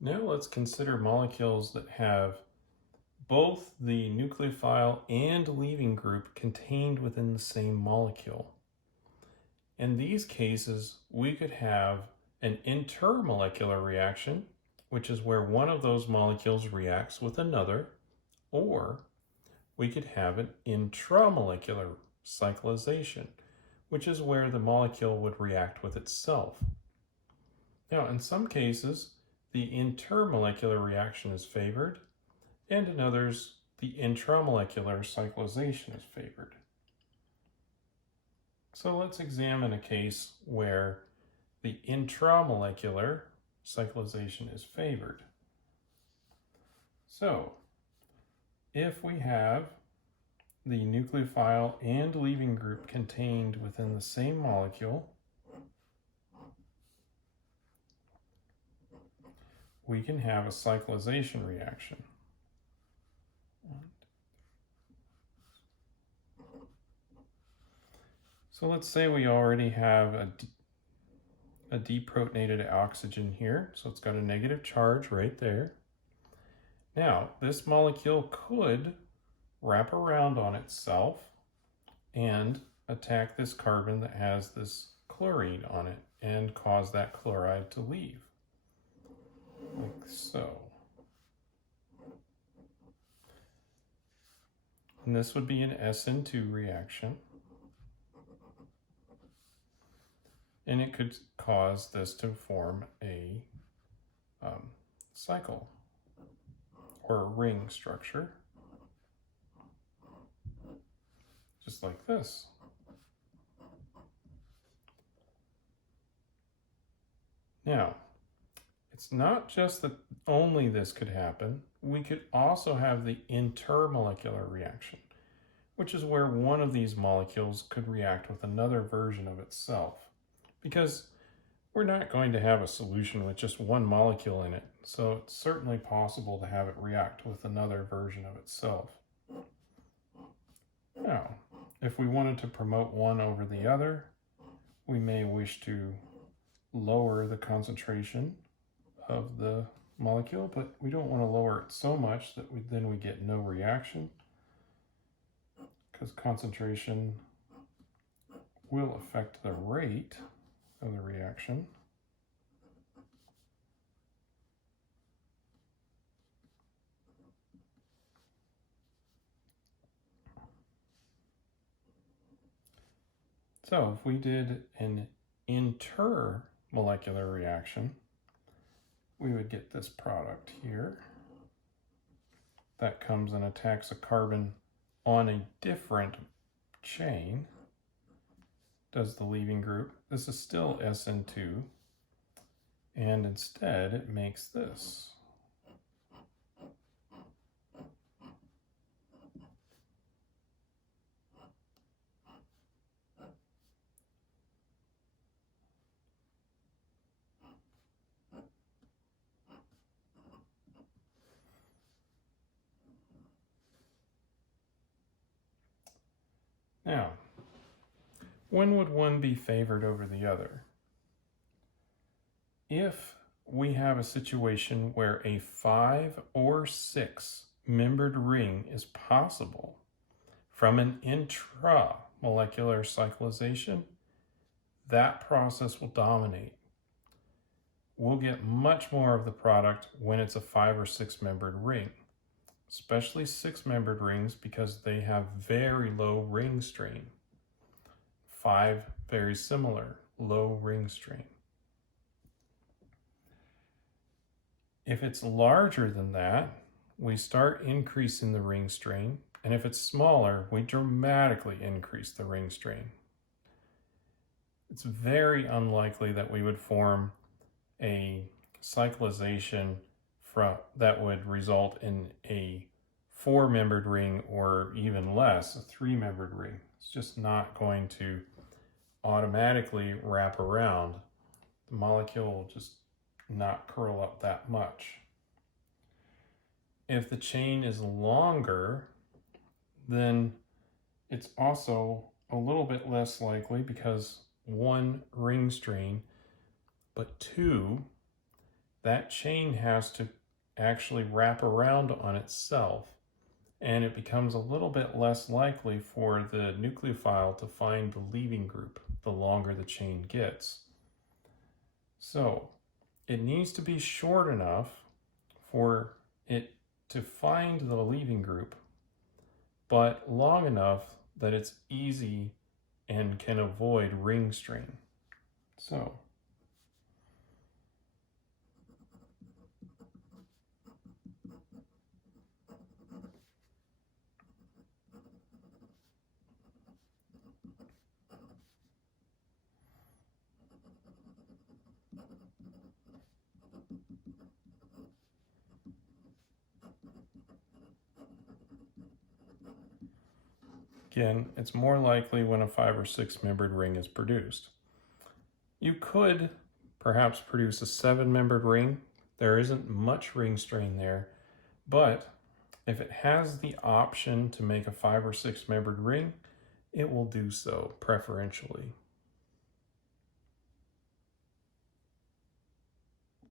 Now let's consider molecules that have both the nucleophile and leaving group contained within the same molecule. In these cases, we could have an intermolecular reaction, which is where one of those molecules reacts with another, or we could have an intramolecular cyclization, which is where the molecule would react with itself. Now, in some cases, the intermolecular reaction is favored, and in others, the intramolecular cyclization is favored. So let's examine a case where the intramolecular cyclization is favored. So, if we have the nucleophile and leaving group contained within the same molecule, we can have a cyclization reaction. So let's say we already have a deprotonated oxygen here, so it's got a negative charge right there. Now, this molecule could wrap around on itself and attack this carbon that has this chlorine on it and cause that chloride to leave, like so. And this would be an SN2 reaction. And it could cause this to form a cycle or a ring structure, just like this. Now, it's not just that only this could happen. We could also have the intermolecular reaction, which is where one of these molecules could react with another version of itself. Because we're not going to have a solution with just one molecule in it, so it's certainly possible to have it react with another version of itself. Now, if we wanted to promote one over the other, we may wish to lower the concentration of the molecule, but we don't want to lower it so much that then we get no reaction, because concentration will affect the rate of the reaction. So if we did an intermolecular reaction, we would get this product here that comes and attacks a carbon on a different chain, does the leaving group. This is still SN2, and instead it makes this. Now, when would one be favored over the other? If we have a situation where a 5 or 6 membered ring is possible from an intramolecular cyclization, that process will dominate. We'll get much more of the product when it's a 5 or 6 membered ring, especially 6 membered rings because they have very low ring strain. 5, very similar, low ring strain. If it's larger than that, we start increasing the ring strain, and if it's smaller, we dramatically increase the ring strain. It's very unlikely that we would form a cyclization that would result in a 4-membered ring or even less, a 3-membered ring. It's just not going to automatically wrap around. The molecule will just not curl up that much. If the chain is longer, then it's also a little bit less likely because 1 ring strain, but 2 that chain has to actually wrap around on itself, and it becomes a little bit less likely for the nucleophile to find the leaving group the longer the chain gets. So it needs to be short enough for it to find the leaving group, but long enough that it's easy and can avoid ring strain. So again, it's more likely when a 5 or 6 membered ring is produced. You could perhaps produce a 7-membered ring. There isn't much ring strain there, but if it has the option to make a 5 or 6 membered ring, it will do so preferentially.